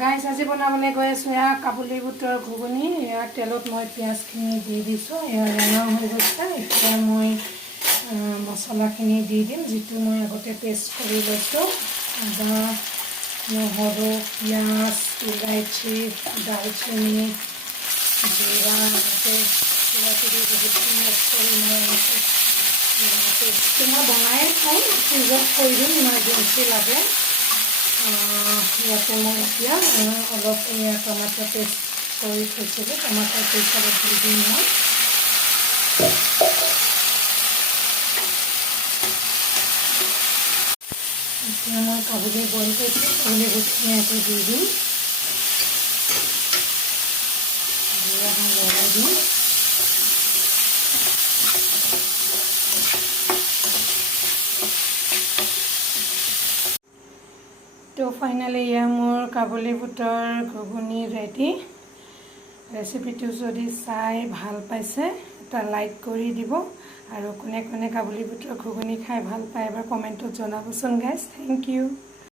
গাইছ আজি বনাবলৈ গৈ আছোঁ এয়া কাবুলী বুটৰ ঘুগুনি। এয়া তেলত মই পিঁয়াজখিনি দি দিছোঁ, এয়া ৰঙা হৈ গৈছে। এতিয়া মই মছলাখিনি দি দিম, যিটো মই আগতে পেষ্ট কৰি লৈছোঁ। আদা, নহৰু, পিঁয়াজ, ইলাইচি, দালচেনি, জিৰা, এনেকৈ কিবাকিবি বহুতখিনি এড কৰি মই পেষ্টটো মই বনাই থওঁ, ফ্ৰিজত থৈ দিম, ইমাৰ্জেঞ্চি লাগে। ইয়াতে মই এতিয়া অলপ টমাটো পেষ্ট কৰি থৈছিলোঁ, টমাটো পেষ্ট অলপ দি দিম মই। এতিয়া মই কাবুলী বইল কৰিছোঁ, কাবুলী বুটখিনি আকৌ দি দিম, লগাই দিম। তো ফাইনেলি এয়া মোৰ কাবুলী বুটৰ ঘুগুনি ৰেডি। ৰেচিপিটো যদি চাই ভাল পাইছে এটা লাইক কৰি দিব, আৰু কোনে কোনে কাবুলী বুটৰ ঘুগুনি খাই ভাল পায় এবাৰ কমেণ্টত জনাবচোন গাইজ। Thank U.